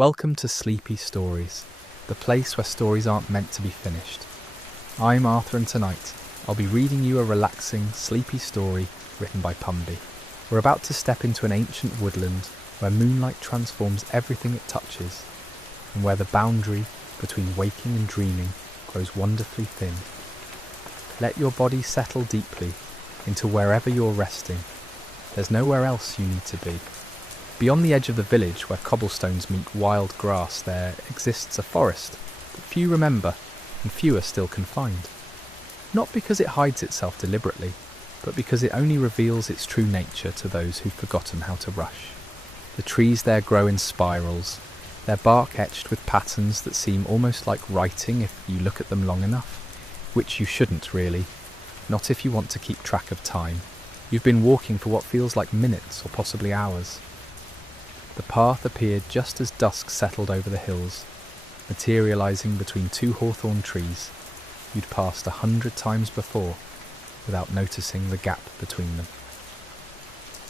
Welcome to Sleepy Stories, the place where stories aren't meant to be finished. I'm Arthur, and tonight I'll be reading you a relaxing, sleepy story written by Pumby. We're about to step into an ancient woodland where moonlight transforms everything it touches, and where the boundary between waking and dreaming grows wonderfully thin. Let your body settle deeply into wherever you're resting. There's nowhere else you need to be. Beyond the edge of the village where cobblestones meet wild grass, there exists a forest that few remember and fewer still can find. Not because it hides itself deliberately, but because it only reveals its true nature to those who've forgotten how to rush. The trees there grow in spirals, their bark etched with patterns that seem almost like writing if you look at them long enough, which you shouldn't really, not if you want to keep track of time. You've been walking for what feels like minutes or possibly hours. The path appeared just as dusk settled over the hills, materialising between two hawthorn trees you'd passed 100 times before without noticing the gap between them.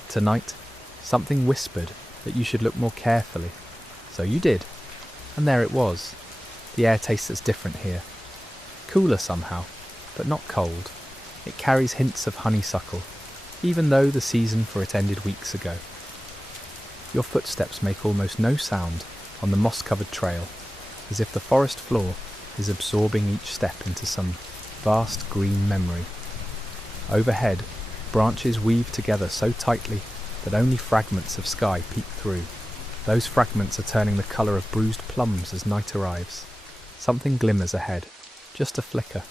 Tonight, something whispered that you should look more carefully, so you did, and there it was. The air tastes different here, cooler somehow, but not cold. It carries hints of honeysuckle, even though the season for it ended weeks ago. Your footsteps make almost no sound on the moss-covered trail, as if the forest floor is absorbing each step into some vast green memory. Overhead, branches weave together so tightly that only fragments of sky peek through. Those fragments are turning the colour of bruised plums as night arrives. Something glimmers ahead, just a flicker,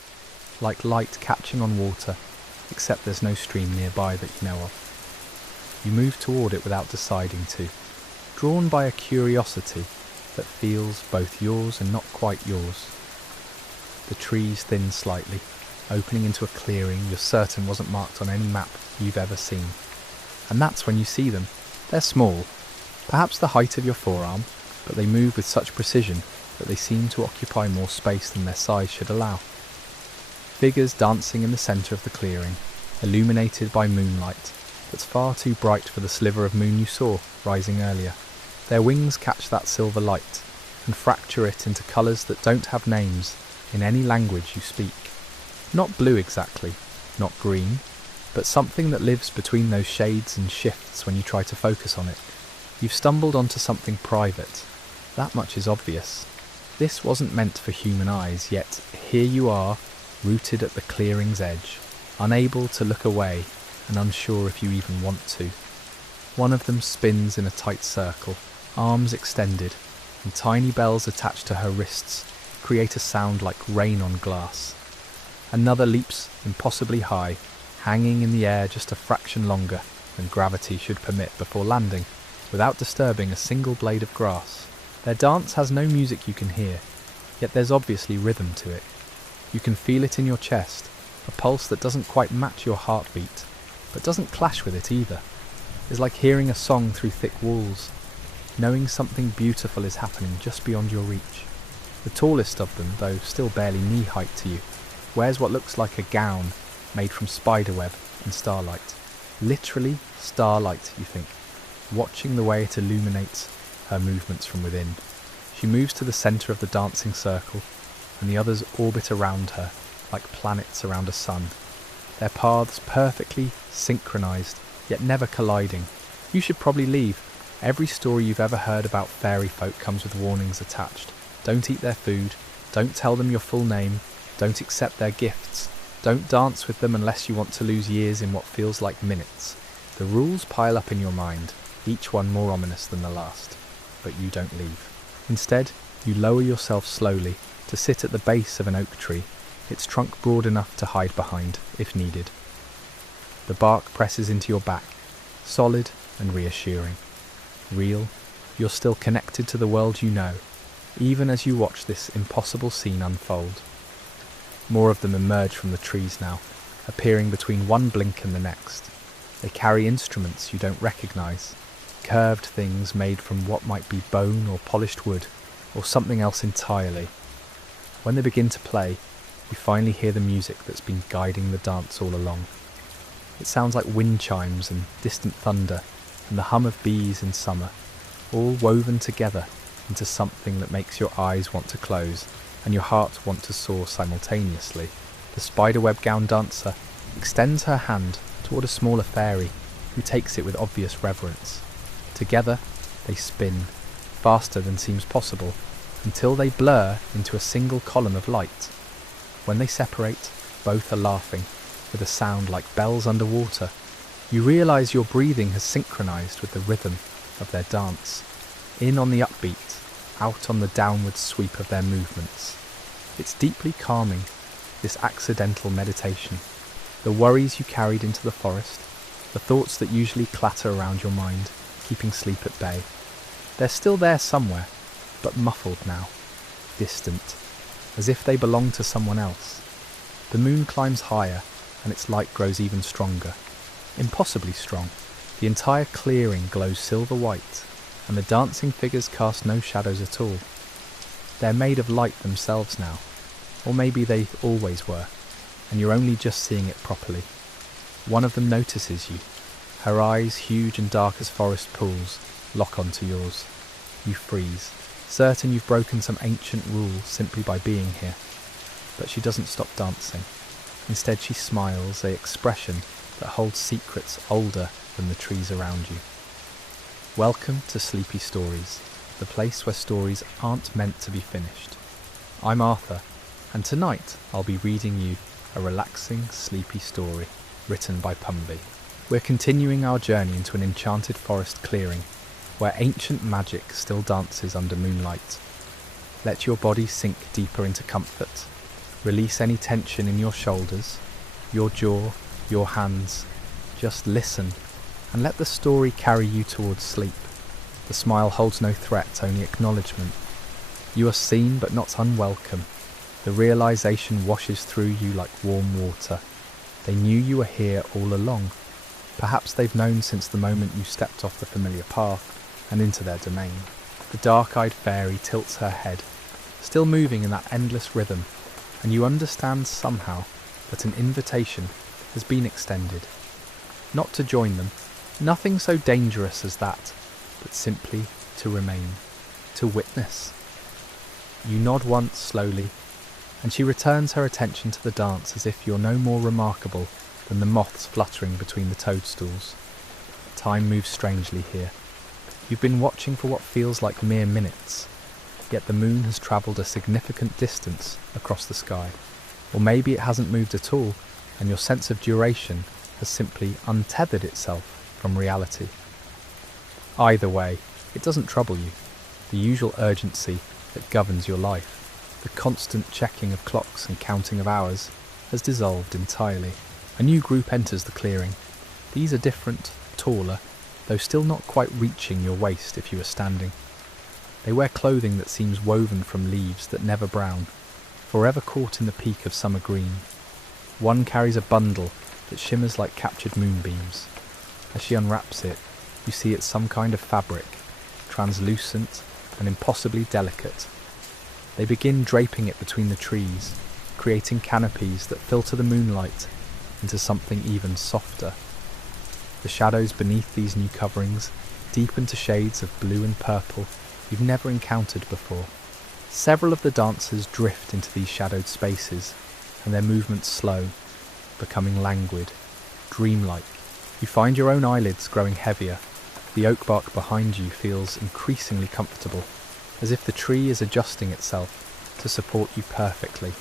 like light catching on water, except there's no stream nearby that you know of. You move toward it without deciding to, drawn by a curiosity that feels both yours and not quite yours. The trees thin slightly, opening into a clearing you're certain wasn't marked on any map you've ever seen. And that's when you see them. They're small, perhaps the height of your forearm, but they move with such precision that they seem to occupy more space than their size should allow. Figures dancing in the centre of the clearing, illuminated by moonlight that's far too bright for the sliver of moon you saw rising earlier. Their wings catch that silver light and fracture it into colours that don't have names in any language you speak. Not blue exactly, not green, but something that lives between those shades and shifts when you try to focus on it. You've stumbled onto something private. That much is obvious. This wasn't meant for human eyes, yet here you are, rooted at the clearing's edge, unable to look away and unsure if you even want to. One of them spins in a tight circle, arms extended, and tiny bells attached to her wrists create a sound like rain on glass. Another leaps impossibly high, hanging in the air just a fraction longer than gravity should permit before landing, without disturbing a single blade of grass. Their dance has no music you can hear, yet there's obviously rhythm to it. You can feel it in your chest, a pulse that doesn't quite match your heartbeat, but doesn't clash with it either. It's like hearing a song through thick walls, knowing something beautiful is happening just beyond your reach. The tallest of them, though still barely knee-height to you, wears what looks like a gown made from spiderweb and starlight. Literally starlight, you think, watching the way it illuminates her movements from within. She moves to the centre of the dancing circle, and the others orbit around her like planets around a sun. Their paths perfectly synchronised, yet never colliding. You should probably leave. Every story you've ever heard about fairy folk comes with warnings attached. Don't eat their food, don't tell them your full name, don't accept their gifts, don't dance with them unless you want to lose years in what feels like minutes. The rules pile up in your mind, each one more ominous than the last, but you don't leave. Instead, you lower yourself slowly to sit at the base of an oak tree, its trunk broad enough to hide behind, if needed. The bark presses into your back, solid and reassuring. Real, you're still connected to the world you know, even as you watch this impossible scene unfold. More of them emerge from the trees now, appearing between one blink and the next. They carry instruments you don't recognise, curved things made from what might be bone or polished wood, or something else entirely. When they begin to play, you finally hear the music that's been guiding the dance all along. It sounds like wind chimes and distant thunder and the hum of bees in summer, all woven together into something that makes your eyes want to close and your heart want to soar simultaneously. The spiderweb-gowned dancer extends her hand toward a smaller fairy, who takes it with obvious reverence. Together, they spin, faster than seems possible, until they blur into a single column of light. When they separate, both are laughing, with a sound like bells underwater. You realise your breathing has synchronised with the rhythm of their dance. In on the upbeat, out on the downward sweep of their movements. It's deeply calming, this accidental meditation. The worries you carried into the forest, the thoughts that usually clatter around your mind, keeping sleep at bay. They're still there somewhere, but muffled now, distant, as if they belong to someone else. The moon climbs higher, and its light grows even stronger. Impossibly strong. The entire clearing glows silver white, and the dancing figures cast no shadows at all. They're made of light themselves now, or maybe they always were, and you're only just seeing it properly. One of them notices you. Her eyes, huge and dark as forest pools, lock onto yours. You freeze, certain you've broken some ancient rule simply by being here. But she doesn't stop dancing. Instead she smiles, an expression that holds secrets older than the trees around you. Welcome to Sleepy Stories, the place where stories aren't meant to be finished. I'm Arthur, and tonight I'll be reading you a relaxing, sleepy story written by Pumby. We're continuing our journey into an enchanted forest clearing where ancient magic still dances under moonlight. Let your body sink deeper into comfort. Release any tension in your shoulders, your jaw, your hands. Just listen and let the story carry you towards sleep. The smile holds no threat, only acknowledgement. You are seen but not unwelcome. The realization washes through you like warm water. They knew you were here all along. Perhaps they've known since the moment you stepped off the familiar path and into their domain. The dark-eyed fairy tilts her head, still moving in that endless rhythm, and you understand somehow that an invitation has been extended. Not to join them, nothing so dangerous as that, but simply to remain, to witness. You nod once slowly, and she returns her attention to the dance as if you're no more remarkable than the moths fluttering between the toadstools. Time moves strangely here. You've been watching for what feels like mere minutes, yet the moon has travelled a significant distance across the sky. Or maybe it hasn't moved at all, and your sense of duration has simply untethered itself from reality. Either way, it doesn't trouble you. The usual urgency that governs your life, the constant checking of clocks and counting of hours, has dissolved entirely. A new group enters the clearing. These are different, taller, though still not quite reaching your waist if you were standing. They wear clothing that seems woven from leaves that never brown, forever caught in the peak of summer green. One carries a bundle that shimmers like captured moonbeams. As she unwraps it, you see it's some kind of fabric, translucent and impossibly delicate. They begin draping it between the trees, creating canopies that filter the moonlight into something even softer. The shadows beneath these new coverings deepen to shades of blue and purple you've never encountered before. Several of the dancers drift into these shadowed spaces, and their movements slow, becoming languid, dreamlike. You find your own eyelids growing heavier. The oak bark behind you feels increasingly comfortable, as if the tree is adjusting itself to support you perfectly.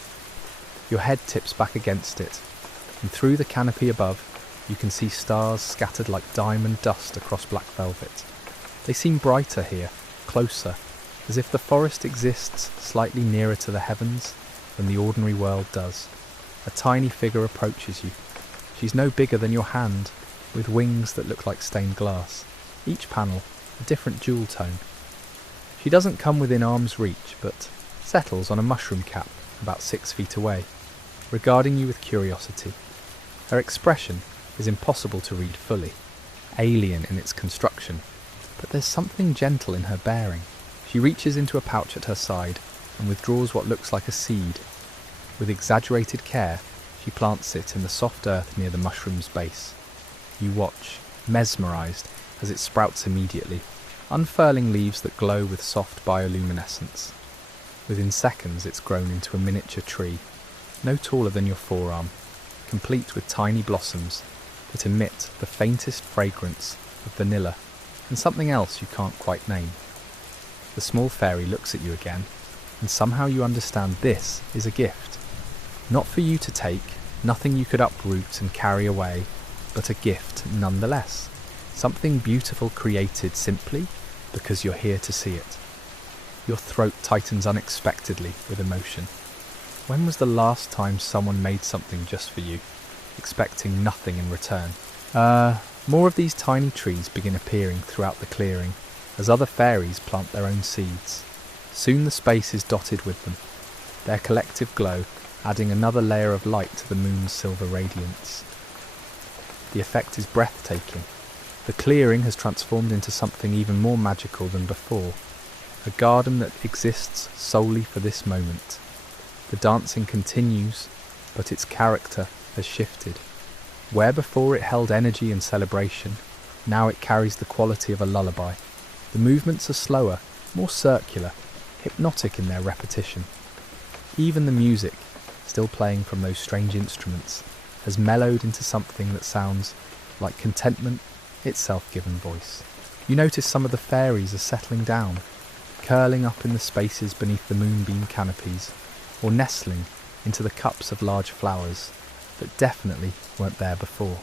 Your head tips back against it, and through the canopy above, you can see stars scattered like diamond dust across black velvet. They seem brighter here, closer, as if the forest exists slightly nearer to the heavens than the ordinary world does. A tiny figure approaches you. She's no bigger than your hand, with wings that look like stained glass, each panel a different jewel tone. She doesn't come within arm's reach, but settles on a mushroom cap about 6 feet away, regarding you with curiosity. Her expression is impossible to read fully, alien in its construction, but there's something gentle in her bearing. She reaches into a pouch at her side and withdraws what looks like a seed. With exaggerated care, she plants it in the soft earth near the mushroom's base. You watch, mesmerised, as it sprouts immediately. unfurling leaves that glow with soft bioluminescence. Within seconds it's grown into a miniature tree, no taller than your forearm, complete with tiny blossoms that emit the faintest fragrance of vanilla and something else you can't quite name. The small fairy looks at you again, and somehow you understand this is a gift. Not for you to take, nothing you could uproot and carry away, but a gift nonetheless. Something beautiful created simply because you're here to see it. Your throat tightens unexpectedly with emotion. When was the last time someone made something just for you, expecting nothing in return? More of these tiny trees begin appearing throughout the clearing, as other fairies plant their own seeds. Soon the space is dotted with them, their collective glow adding another layer of light to the moon's silver radiance. The effect is breathtaking. The clearing has transformed into something even more magical than before, a garden that exists solely for this moment. The dancing continues, but its character has shifted. Where before it held energy and celebration, now it carries the quality of a lullaby. The movements are slower, more circular, hypnotic in their repetition. Even the music, still playing from those strange instruments, has mellowed into something that sounds like contentment itself given voice. You notice some of the fairies are settling down, curling up in the spaces beneath the moonbeam canopies, or nestling into the cups of large flowers that definitely weren't there before.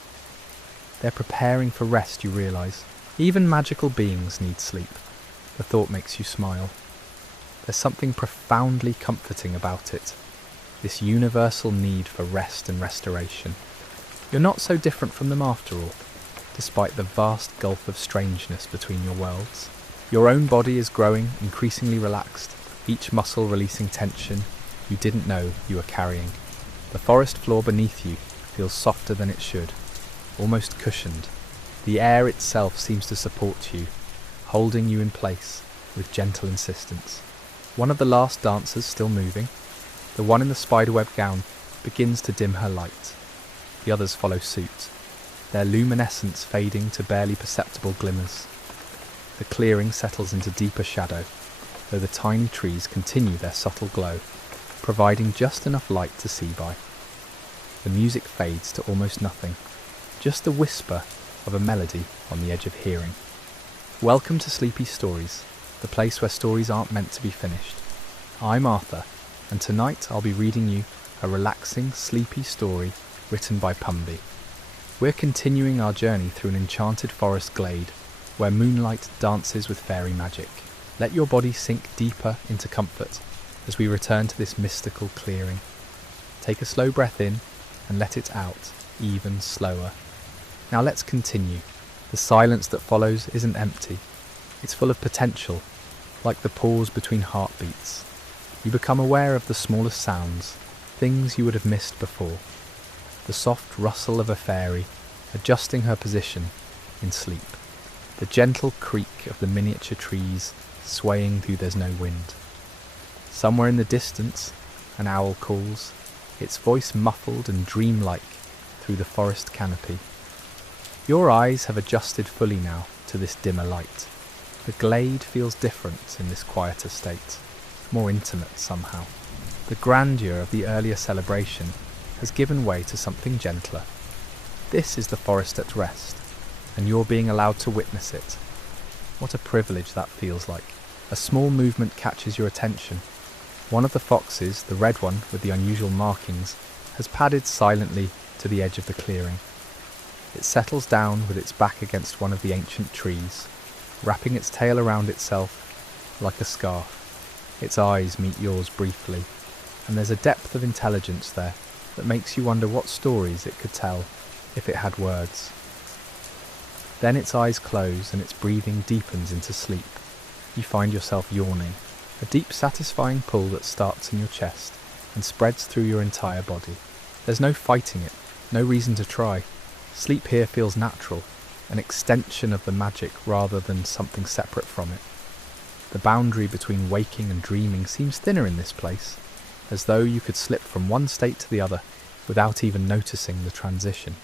They're preparing for rest, you realise. Even magical beings need sleep. The thought makes you smile. There's something profoundly comforting about it, this universal need for rest and restoration. You're not so different from them after all, despite the vast gulf of strangeness between your worlds. Your own body is growing, increasingly relaxed, each muscle releasing tension you didn't know you were carrying. The forest floor beneath you feels softer than it should, almost cushioned. The air itself seems to support you, holding you in place with gentle insistence. One of the last dancers still moving, the one in the spiderweb gown, begins to dim her light. The others follow suit, their luminescence fading to barely perceptible glimmers. The clearing settles into deeper shadow, though the tiny trees continue their subtle glow, providing just enough light to see by. The music fades to almost nothing, just the whisper of a melody on the edge of hearing. Welcome to Sleepy Stories, the place where stories aren't meant to be finished. I'm Arthur, and tonight I'll be reading you a relaxing, sleepy story written by Pumby. We're continuing our journey through an enchanted forest glade where moonlight dances with fairy magic. Let your body sink deeper into comfort as we return to this mystical clearing. Take a slow breath in and let it out even slower. Now let's continue. The silence that follows isn't empty. It's full of potential, like the pause between heartbeats. You become aware of the smallest sounds, things you would have missed before. The soft rustle of a fairy, adjusting her position in sleep. The gentle creak of the miniature trees swaying through there's no wind. Somewhere in the distance, an owl calls, its voice muffled and dreamlike through the forest canopy. Your eyes have adjusted fully now to this dimmer light. The glade feels different in this quieter state, more intimate somehow. The grandeur of the earlier celebration has given way to something gentler. This is the forest at rest, and you're being allowed to witness it. What a privilege that feels like. A small movement catches your attention. One of the foxes, the red one with the unusual markings, has padded silently to the edge of the clearing. It settles down with its back against one of the ancient trees, wrapping its tail around itself like a scarf. Its eyes meet yours briefly, and there's a depth of intelligence there that makes you wonder what stories it could tell if it had words. Then its eyes close and its breathing deepens into sleep. You find yourself yawning, a deep satisfying pull that starts in your chest and spreads through your entire body. There's no fighting it, no reason to try. Sleep here feels natural, an extension of the magic rather than something separate from it. The boundary between waking and dreaming seems thinner in this place, as though you could slip from one state to the other without even noticing the transition.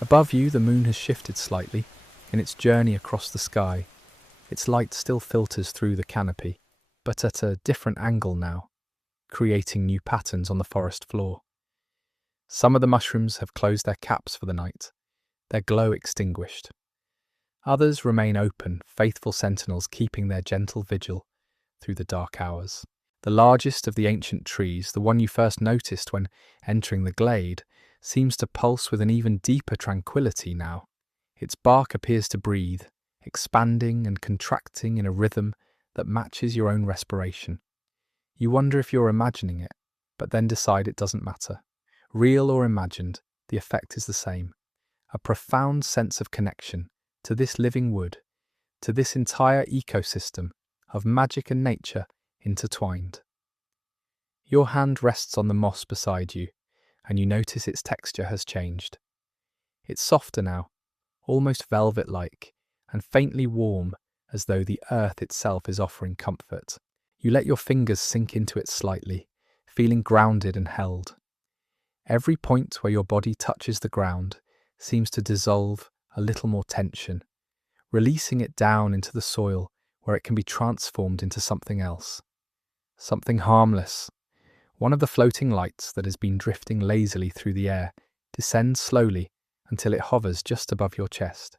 Above you, the moon has shifted slightly in its journey across the sky, Its light still filters through the canopy, but at a different angle now, creating new patterns on the forest floor. Some of the mushrooms have closed their caps for the night, their glow extinguished. Others remain open, faithful sentinels keeping their gentle vigil through the dark hours. The largest of the ancient trees, the one you first noticed when entering the glade, seems to pulse with an even deeper tranquility now. Its bark appears to breathe, expanding and contracting in a rhythm that matches your own respiration. You wonder if you're imagining it, but then decide it doesn't matter. Real or imagined, the effect is the same. A profound sense of connection to this living wood, to this entire ecosystem of magic and nature intertwined. Your hand rests on the moss beside you, and you notice its texture has changed. It's softer now, almost velvet-like, and faintly warm, as though the earth itself is offering comfort. You let your fingers sink into it slightly, feeling grounded and held. Every point where your body touches the ground seems to dissolve a little more tension, releasing it down into the soil where it can be transformed into something else. Something harmless. One of the floating lights that has been drifting lazily through the air descends slowly until it hovers just above your chest.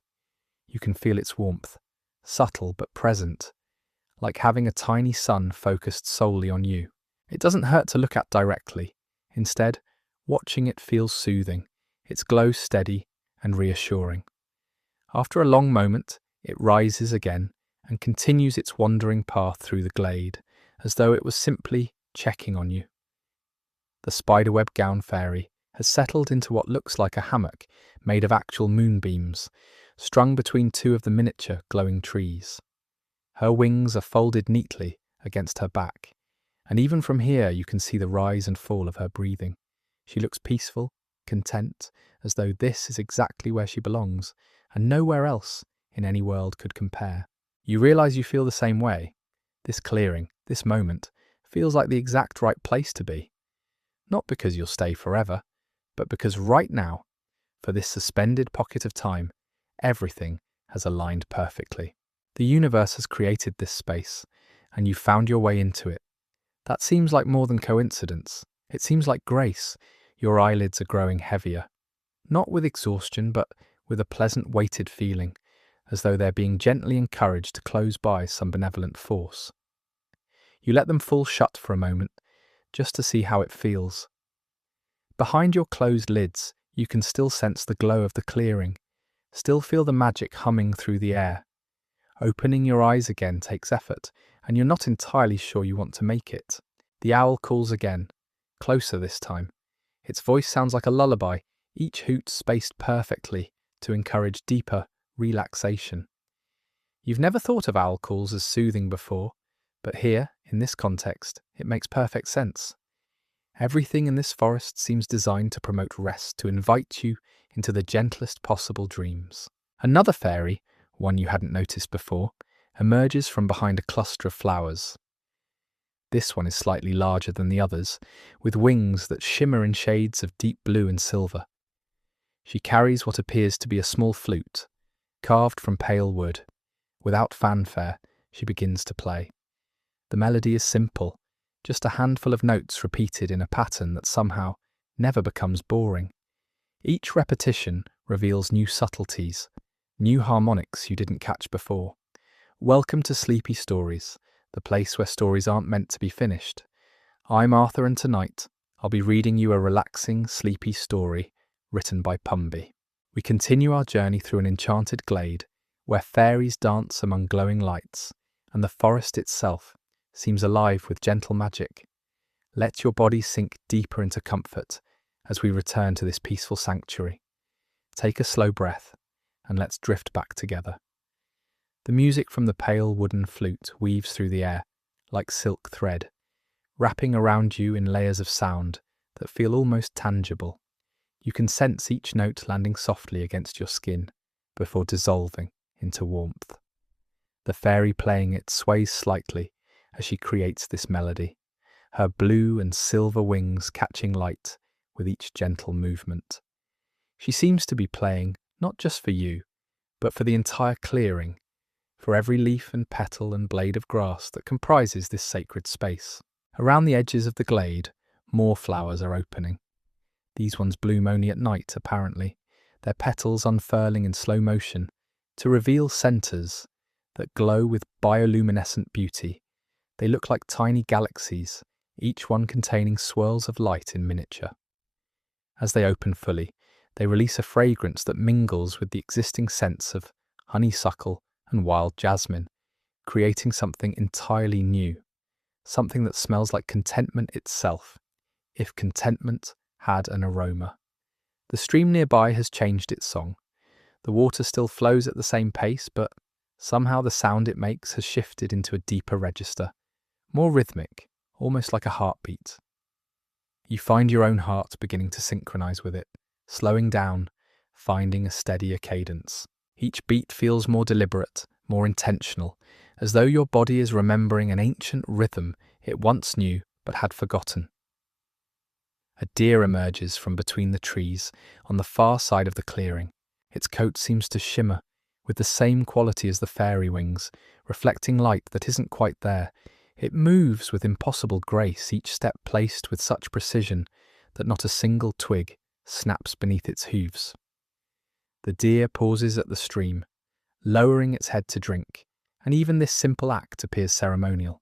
You can feel its warmth, subtle but present, like having a tiny sun focused solely on you. It doesn't hurt to look at directly. Instead, watching it feels soothing, its glow steady and reassuring. After a long moment, it rises again and continues its wandering path through the glade, as though it was simply checking on you. The spiderweb gown fairy has settled into what looks like a hammock made of actual moonbeams, strung between two of the miniature glowing trees. Her wings are folded neatly against her back, and even from here you can see the rise and fall of her breathing. She looks peaceful, content, as though this is exactly where she belongs, and nowhere else in any world could compare. You realize you feel the same way. This clearing, this moment, feels like the exact right place to be. Not because you'll stay forever, but because right now, for this suspended pocket of time, everything has aligned perfectly. The universe has created this space, and you found your way into it. That seems like more than coincidence. It seems like grace. Your eyelids are growing heavier, not with exhaustion, but with a pleasant weighted feeling, as though they're being gently encouraged to close by some benevolent force. You let them fall shut for a moment, just to see how it feels. Behind your closed lids, you can still sense the glow of the clearing, still feel the magic humming through the air. Opening your eyes again takes effort, and you're not entirely sure you want to make it. The owl calls again, closer this time. Its voice sounds like a lullaby, each hoot spaced perfectly to encourage deeper relaxation. You've never thought of owl calls as soothing before, but here, in this context, it makes perfect sense. Everything in this forest seems designed to promote rest, to invite you into the gentlest possible dreams. Another fairy, one you hadn't noticed before, emerges from behind a cluster of flowers. This one is slightly larger than the others, with wings that shimmer in shades of deep blue and silver. She carries what appears to be a small flute, carved from pale wood. Without fanfare, she begins to play. The melody is simple, just a handful of notes repeated in a pattern that somehow never becomes boring. Each repetition reveals new subtleties, new harmonics you didn't catch before. Welcome to Sleepy Stories, the place where stories aren't meant to be finished. I'm Arthur, and tonight I'll be reading you a relaxing, sleepy story written by Pumby. We continue our journey through an enchanted glade where fairies dance among glowing lights, and the forest itself seems alive with gentle magic. Let your body sink deeper into comfort as we return to this peaceful sanctuary. Take a slow breath, and let's drift back together. The music from the pale wooden flute weaves through the air like silk thread, wrapping around you in layers of sound that feel almost tangible. You can sense each note landing softly against your skin before dissolving into warmth. The fairy playing it sways slightly as she creates this melody, her blue and silver wings catching light with each gentle movement. She seems to be playing not just for you, but for the entire clearing, for every leaf and petal and blade of grass that comprises this sacred space. Around the edges of the glade, more flowers are opening. These ones bloom only at night, apparently, their petals unfurling in slow motion to reveal centres that glow with bioluminescent beauty. They look like tiny galaxies, each one containing swirls of light in miniature. As they open fully, they release a fragrance that mingles with the existing scents of honeysuckle and wild jasmine, creating something entirely new, something that smells like contentment itself, if contentment had an aroma. The stream nearby has changed its song. The water still flows at the same pace, but somehow the sound it makes has shifted into a deeper register, more rhythmic, almost like a heartbeat. You find your own heart beginning to synchronize with it, slowing down, finding a steadier cadence. Each beat feels more deliberate, more intentional, as though your body is remembering an ancient rhythm it once knew but had forgotten. A deer emerges from between the trees on the far side of the clearing. Its coat seems to shimmer with the same quality as the fairy wings, reflecting light that isn't quite there. It moves with impossible grace, each step placed with such precision that not a single twig snaps beneath its hooves. The deer pauses at the stream, lowering its head to drink, and even this simple act appears ceremonial.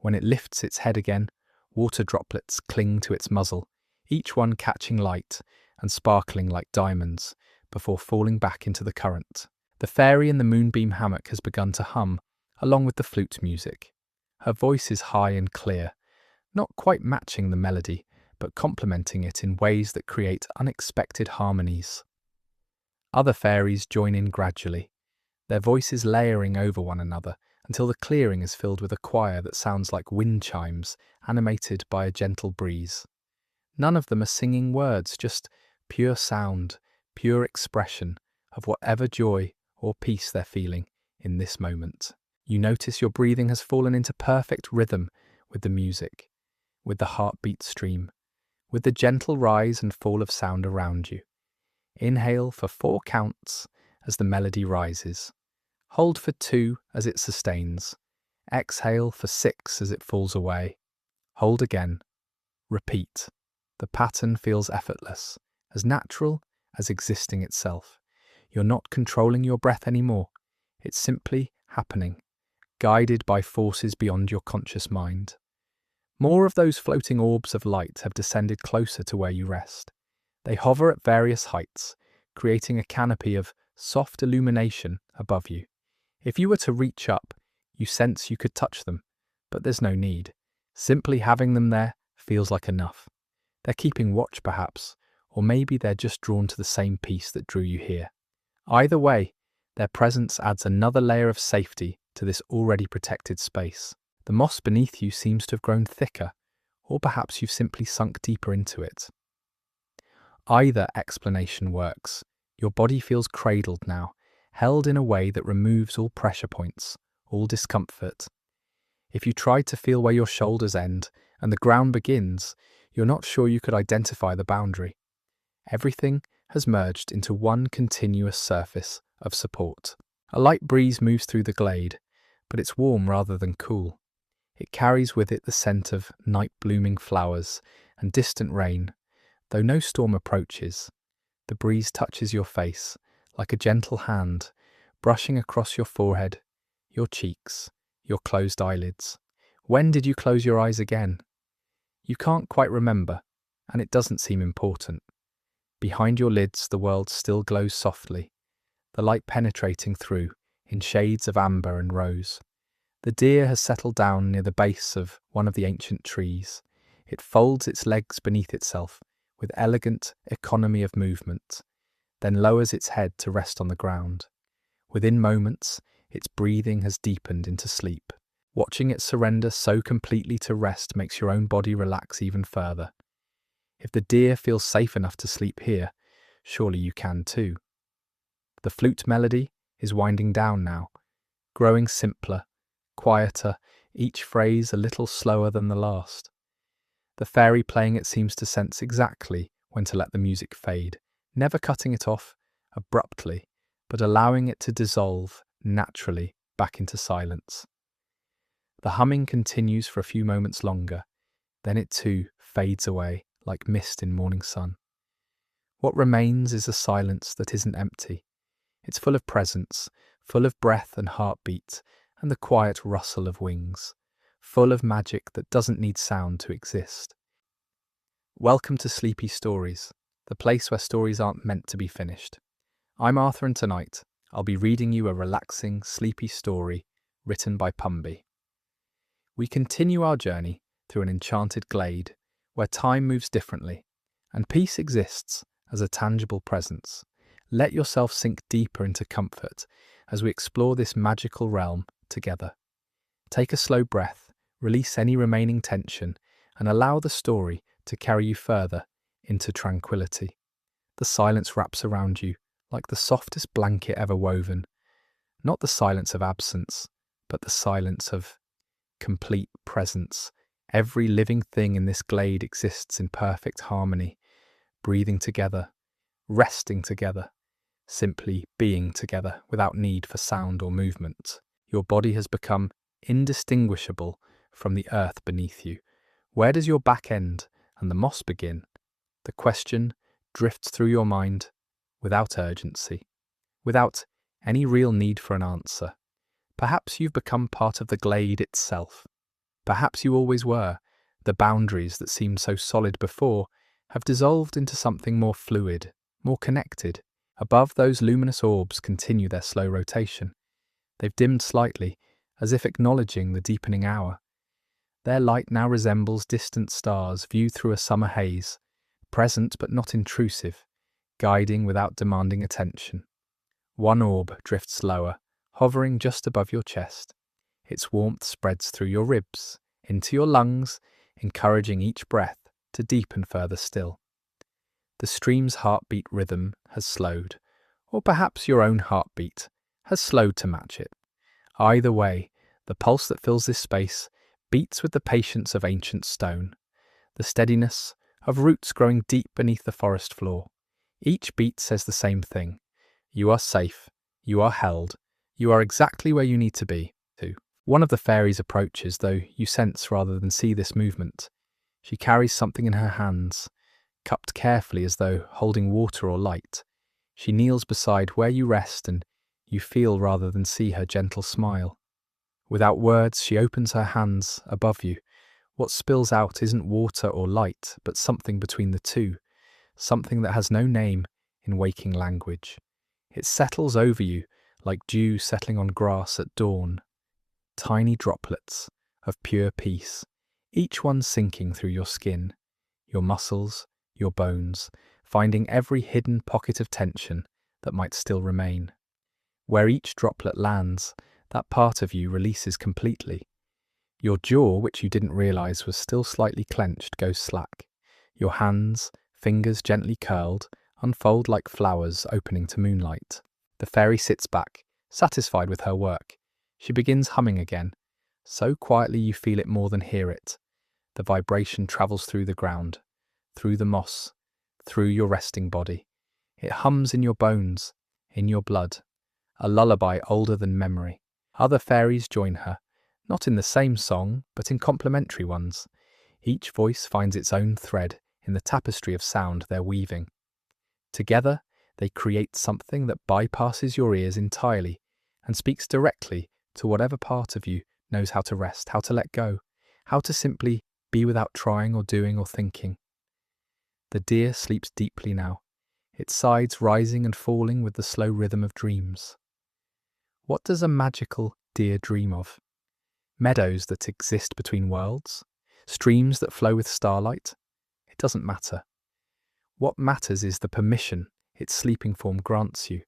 When it lifts its head again, water droplets cling to its muzzle, each one catching light and sparkling like diamonds before falling back into the current. The fairy in the moonbeam hammock has begun to hum, along with the flute music. Her voice is high and clear, not quite matching the melody, but complementing it in ways that create unexpected harmonies. Other fairies join in gradually, their voices layering over one another until the clearing is filled with a choir that sounds like wind chimes, animated by a gentle breeze. None of them are singing words, just pure sound, pure expression of whatever joy or peace they're feeling in this moment. You notice your breathing has fallen into perfect rhythm with the music, with the heartbeat stream, with the gentle rise and fall of sound around you. Inhale for 4 counts as the melody rises. Hold for 2 as it sustains. Exhale for 6 as it falls away. Hold again. Repeat. The pattern feels effortless, as natural as existing itself. You're not controlling your breath anymore. It's simply happening, guided by forces beyond your conscious mind. More of those floating orbs of light have descended closer to where you rest. They hover at various heights, creating a canopy of soft illumination above you. If you were to reach up, you sense you could touch them, but there's no need. Simply having them there feels like enough. They're keeping watch, perhaps, or maybe they're just drawn to the same peace that drew you here. Either way, their presence adds another layer of safety to this already protected space. The moss beneath you seems to have grown thicker, or perhaps you've simply sunk deeper into it. Either explanation works. Your body feels cradled now, held in a way that removes all pressure points, all discomfort. If you tried to feel where your shoulders end and the ground begins, you're not sure you could identify the boundary. Everything has merged into one continuous surface of support. A light breeze moves through the glade, but it's warm rather than cool. It carries with it the scent of night-blooming flowers and distant rain. Though no storm approaches, the breeze touches your face like a gentle hand, brushing across your forehead, your cheeks, your closed eyelids. When did you close your eyes again? You can't quite remember, and it doesn't seem important. Behind your lids, the world still glows softly, the light penetrating through in shades of amber and rose. The deer has settled down near the base of one of the ancient trees. It folds its legs beneath itself with elegant economy of movement, then lowers its head to rest on the ground. Within moments, its breathing has deepened into sleep. Watching it surrender so completely to rest makes your own body relax even further. If the deer feels safe enough to sleep here, surely you can too. The flute melody is winding down now, growing simpler, quieter, each phrase a little slower than the last. The fairy playing it seems to sense exactly when to let the music fade, never cutting it off abruptly, but allowing it to dissolve naturally back into silence. The humming continues for a few moments longer, then it too fades away like mist in morning sun. What remains is a silence that isn't empty. It's full of presence, full of breath and heartbeat, and the quiet rustle of wings, full of magic that doesn't need sound to exist. Welcome to Sleepy Stories, the place where stories aren't meant to be finished. I'm Arthur, and tonight I'll be reading you a relaxing, sleepy story written by Pumby. We continue our journey through an enchanted glade where time moves differently and peace exists as a tangible presence. Let yourself sink deeper into comfort as we explore this magical realm together. Take a slow breath, release any remaining tension, and allow the story to carry you further into tranquility. The silence wraps around you like the softest blanket ever woven. Not the silence of absence, but the silence of complete presence. Every living thing in this glade exists in perfect harmony, breathing together, resting together, simply being together without need for sound or movement. Your body has become indistinguishable from the earth beneath you. Where does your back end and the moss begin? The question drifts through your mind without urgency, without any real need for an answer. Perhaps you've become part of the glade itself. Perhaps you always were. The boundaries that seemed so solid before have dissolved into something more fluid, more connected. Above, those luminous orbs continue their slow rotation. They've dimmed slightly, as if acknowledging the deepening hour. Their light now resembles distant stars viewed through a summer haze, present but not intrusive, guiding without demanding attention. One orb drifts lower, hovering just above your chest. Its warmth spreads through your ribs, into your lungs, encouraging each breath to deepen further still. The stream's heartbeat rhythm has slowed, or perhaps your own heartbeat has slowed to match it. Either way, the pulse that fills this space beats with the patience of ancient stone, the steadiness of roots growing deep beneath the forest floor. Each beat says the same thing. You are safe, you are held, you are exactly where you need to be, too. One of the fairies approaches, though you sense rather than see this movement. She carries something in her hands, cupped carefully as though holding water or light. She kneels beside where you rest, and you feel rather than see her gentle smile. Without words, she opens her hands above you. What spills out isn't water or light, but something between the two, something that has no name in waking language. It settles over you like dew settling on grass at dawn. Tiny droplets of pure peace, each one sinking through your skin, your muscles, your bones, finding every hidden pocket of tension that might still remain. Where each droplet lands, that part of you releases completely. Your jaw, which you didn't realize was still slightly clenched, goes slack. Your hands, fingers gently curled, unfold like flowers opening to moonlight. The fairy sits back, satisfied with her work. She begins humming again, so quietly you feel it more than hear it. The vibration travels through the ground, through the moss, through your resting body. It hums in your bones, in your blood, a lullaby older than memory. Other fairies join her, not in the same song, but in complementary ones. Each voice finds its own thread in the tapestry of sound they're weaving. Together, they create something that bypasses your ears entirely and speaks directly to whatever part of you knows how to rest, how to let go, how to simply be without trying or doing or thinking. The deer sleeps deeply now, its sides rising and falling with the slow rhythm of dreams. What does a magical deer dream of? Meadows that exist between worlds? Streams that flow with starlight? It doesn't matter. What matters is the permission its sleeping form grants you.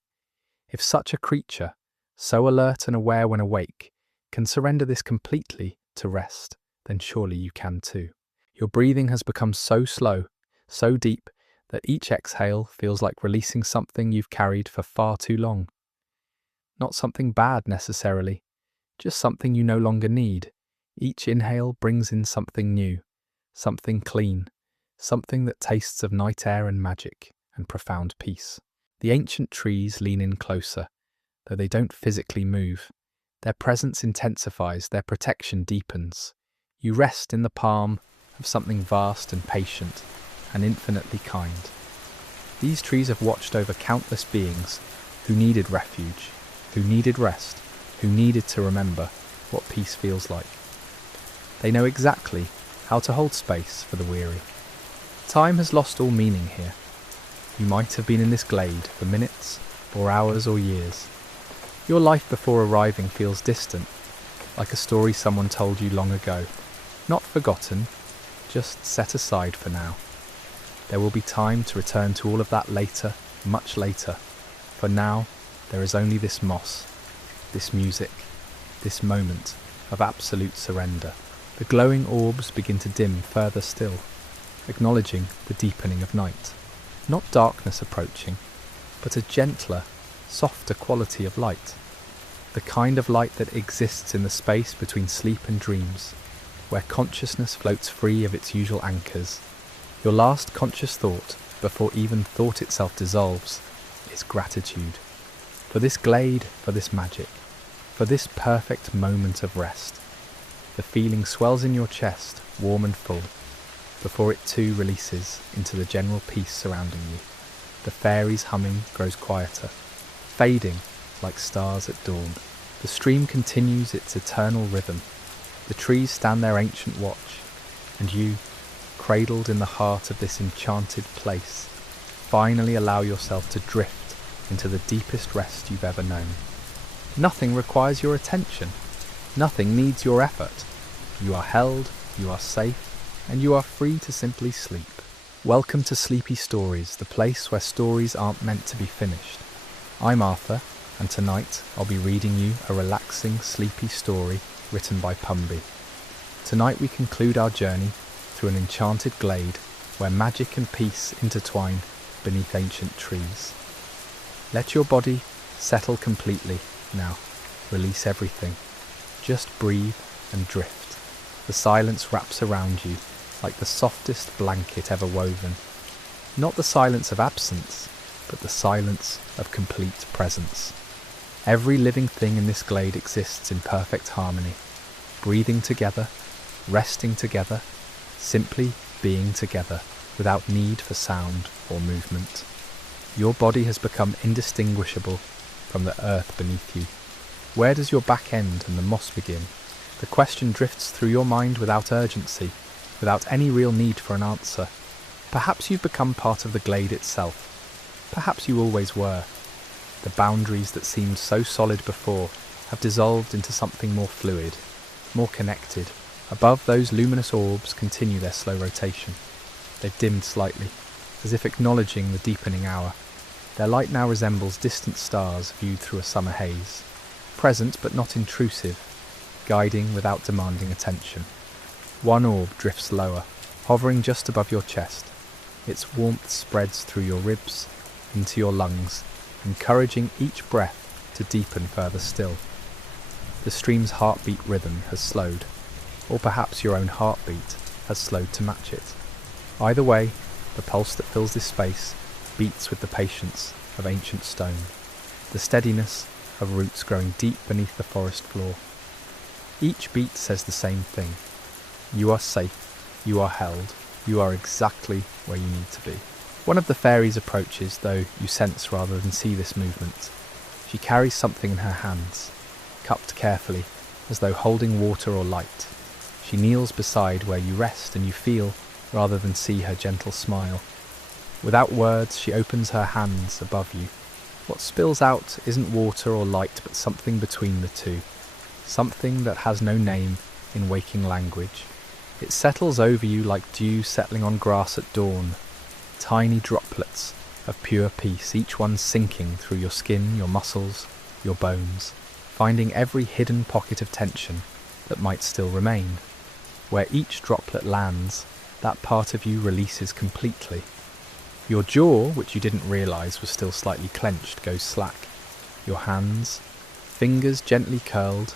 If such a creature, so alert and aware when awake, can surrender this completely to rest, then surely you can too. Your breathing has become so slow, so deep, that each exhale feels like releasing something you've carried for far too long. Not something bad necessarily, just something you no longer need. Each inhale brings in something new, something clean, something that tastes of night air and magic and profound peace. The ancient trees lean in closer, though they don't physically move. Their presence intensifies, their protection deepens. You rest in the palm of something vast and patient and infinitely kind. These trees have watched over countless beings who needed refuge, who needed rest, who needed to remember what peace feels like. They know exactly how to hold space for the weary. Time has lost all meaning here. You might have been in this glade for minutes or hours or years. Your life before arriving feels distant, like a story someone told you long ago. Not forgotten, just set aside for now. There will be time to return to all of that later, much later. For now, there is only this moss, this music, this moment of absolute surrender. The glowing orbs begin to dim further still, acknowledging the deepening of night. Not darkness approaching, but a gentler, softer quality of light. The kind of light that exists in the space between sleep and dreams, where consciousness floats free of its usual anchors. Your last conscious thought, before even thought itself dissolves, is gratitude. For this glade, for this magic, for this perfect moment of rest. The feeling swells in your chest, warm and full, before it too releases into the general peace surrounding you. The fairies' humming grows quieter, fading like stars at dawn. The stream continues its eternal rhythm. The trees stand their ancient watch, and you, cradled in the heart of this enchanted place, finally allow yourself to drift into the deepest rest you've ever known. Nothing requires your attention. Nothing needs your effort. You are held, you are safe, and you are free to simply sleep. Welcome to Sleepy Stories, the place where stories aren't meant to be finished. I'm Arthur, and tonight I'll be reading you a relaxing, sleepy story written by Pumby. Tonight we conclude our journey through an enchanted glade where magic and peace intertwine beneath ancient trees. Let your body settle completely now. Release everything. Just breathe and drift. The silence wraps around you like the softest blanket ever woven. Not the silence of absence, but the silence of complete presence. Every living thing in this glade exists in perfect harmony, breathing together, resting together, simply being together, without need for sound or movement. Your body has become indistinguishable from the earth beneath you. Where does your back end and the moss begin? The question drifts through your mind without urgency, without any real need for an answer. Perhaps you've become part of the glade itself. Perhaps you always were. The boundaries that seemed so solid before have dissolved into something more fluid, more connected. Above, those luminous orbs continue their slow rotation. They've dimmed slightly, as if acknowledging the deepening hour. Their light now resembles distant stars viewed through a summer haze, present but not intrusive, guiding without demanding attention. One orb drifts lower, hovering just above your chest. Its warmth spreads through your ribs, into your lungs, encouraging each breath to deepen further still. The stream's heartbeat rhythm has slowed, or perhaps your own heartbeat has slowed to match it. Either way, the pulse that fills this space beats with the patience of ancient stone, the steadiness of roots growing deep beneath the forest floor. Each beat says the same thing. You are safe, you are held, you are exactly where you need to be. One of the fairies approaches, though you sense rather than see this movement. She carries something in her hands, cupped carefully, as though holding water or light. She kneels beside where you rest, and you feel, rather than see, her gentle smile. Without words, she opens her hands above you. What spills out isn't water or light, but something between the two. Something that has no name in waking language. It settles over you like dew settling on grass at dawn. Tiny droplets of pure peace, each one sinking through your skin, your muscles, your bones, finding every hidden pocket of tension that might still remain. Where each droplet lands, that part of you releases completely. Your jaw, which you didn't realise was still slightly clenched, goes slack. Your hands, fingers gently curled,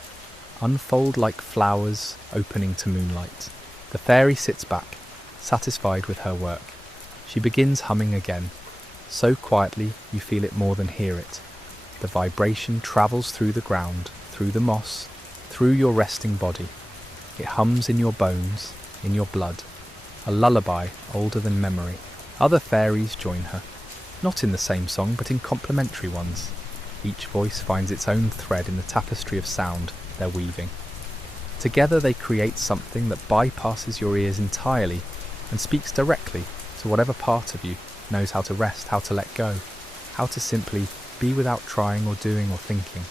unfold like flowers opening to moonlight. The fairy sits back, satisfied with her work. She begins humming again, so quietly you feel it more than hear it. The vibration travels through the ground, through the moss, through your resting body. It hums in your bones, in your blood, a lullaby older than memory. Other fairies join her, not in the same song but in complementary ones. Each voice finds its own thread in the tapestry of sound they're weaving. Together they create something that bypasses your ears entirely and speaks directly to whatever part of you knows how to rest, how to let go, how to simply be without trying or doing or thinking.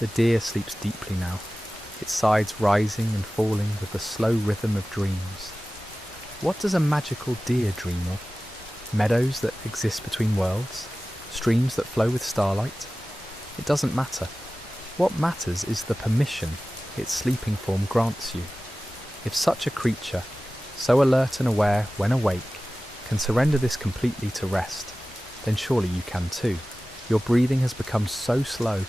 The deer sleeps deeply now, its sides rising and falling with the slow rhythm of dreams. What does a magical deer dream of? Meadows that exist between worlds? Streams that flow with starlight? It doesn't matter. What matters is the permission its sleeping form grants you. If such a creature, so alert and aware when awake, can surrender this completely to rest, then surely you can too. Your breathing has become so slow,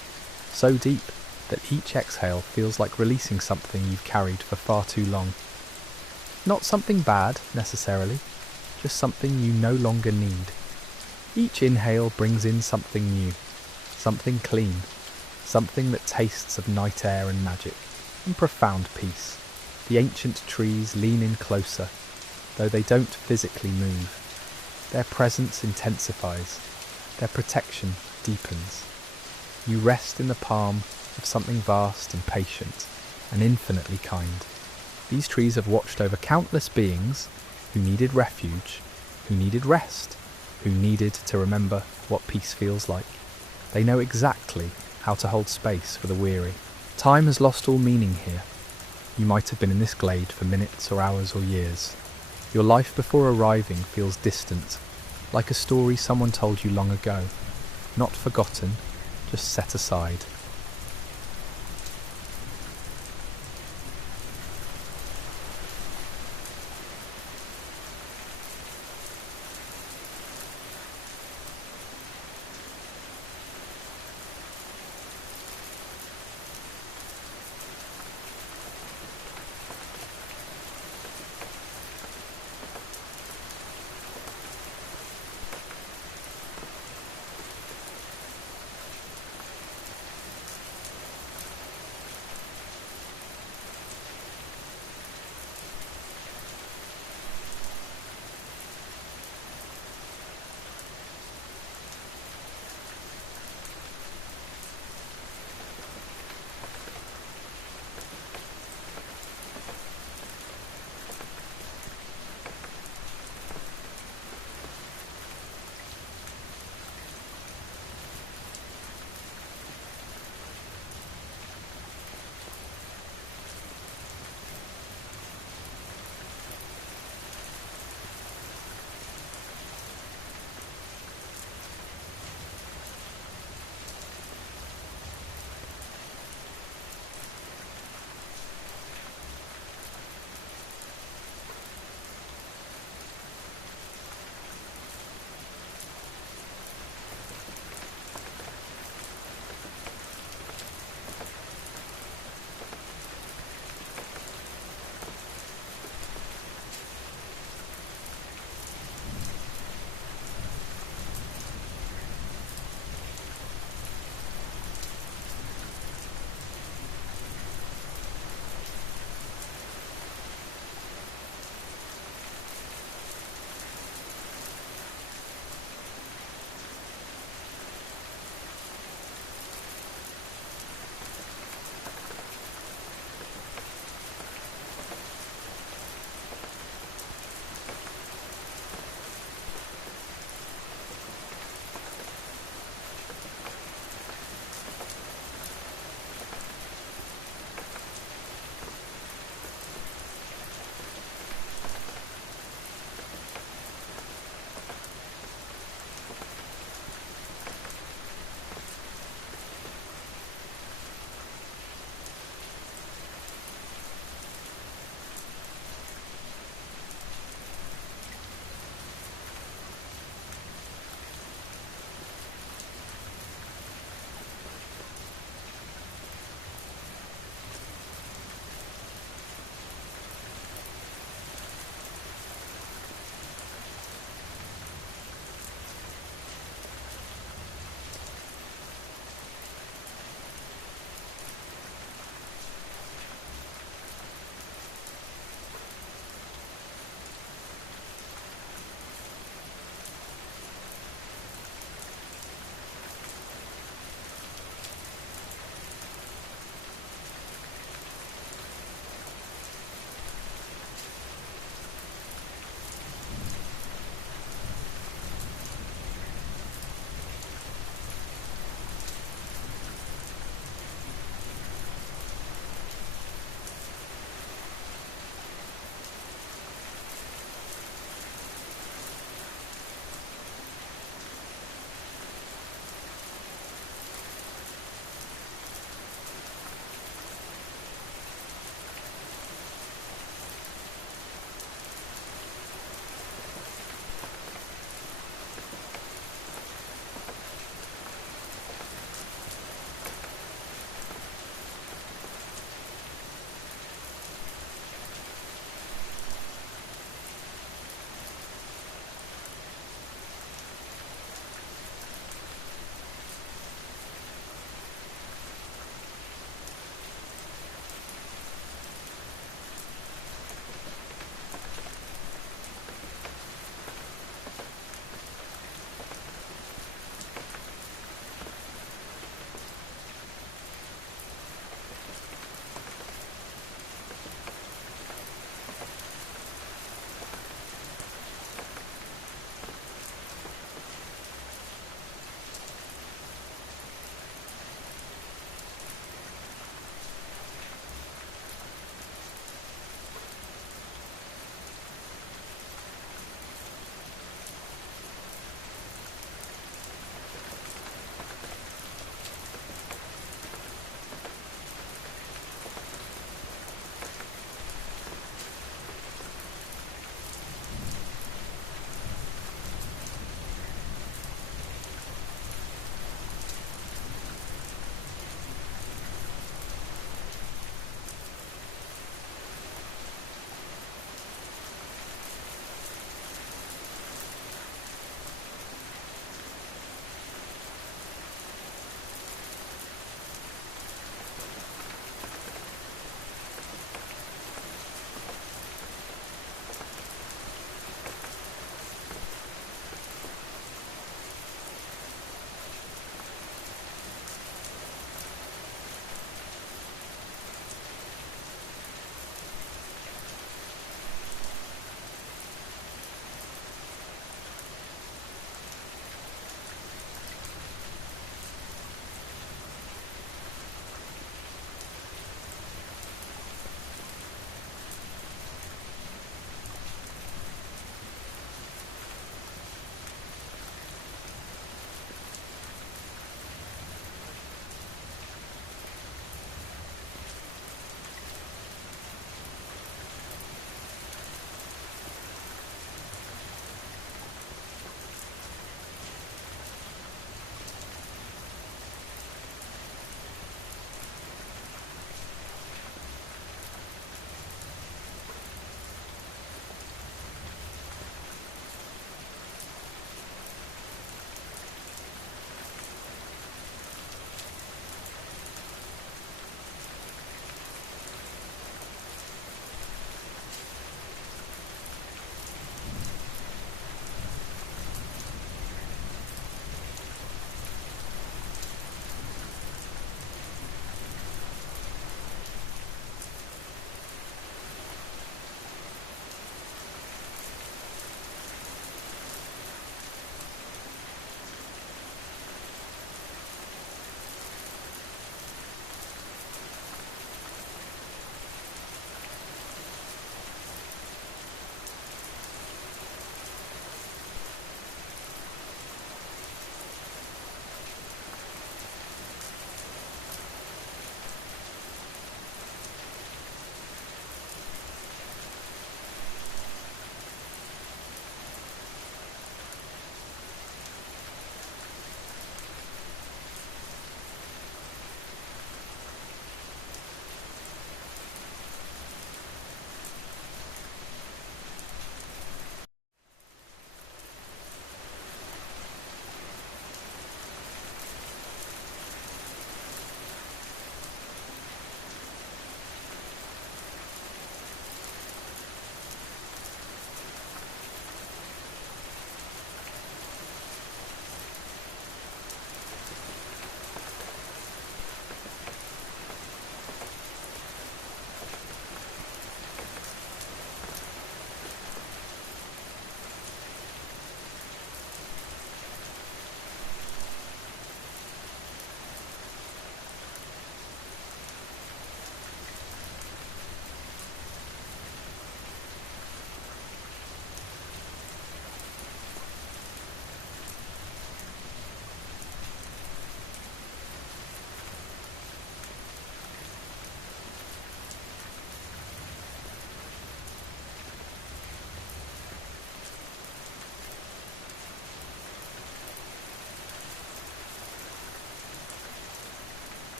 so deep, that each exhale feels like releasing something you've carried for far too long. Not something bad, necessarily, just something you no longer need. Each inhale brings in something new, something clean, something that tastes of night air and magic, and profound peace. The ancient trees lean in closer, though they don't physically move. Their presence intensifies, their protection deepens. You rest in the palm of something vast and patient, and infinitely kind. These trees have watched over countless beings who needed refuge, who needed rest, who needed to remember what peace feels like. They know exactly how to hold space for the weary. Time has lost all meaning here. You might have been in this glade for minutes or hours or years. Your life before arriving feels distant, like a story someone told you long ago, not forgotten, just set aside.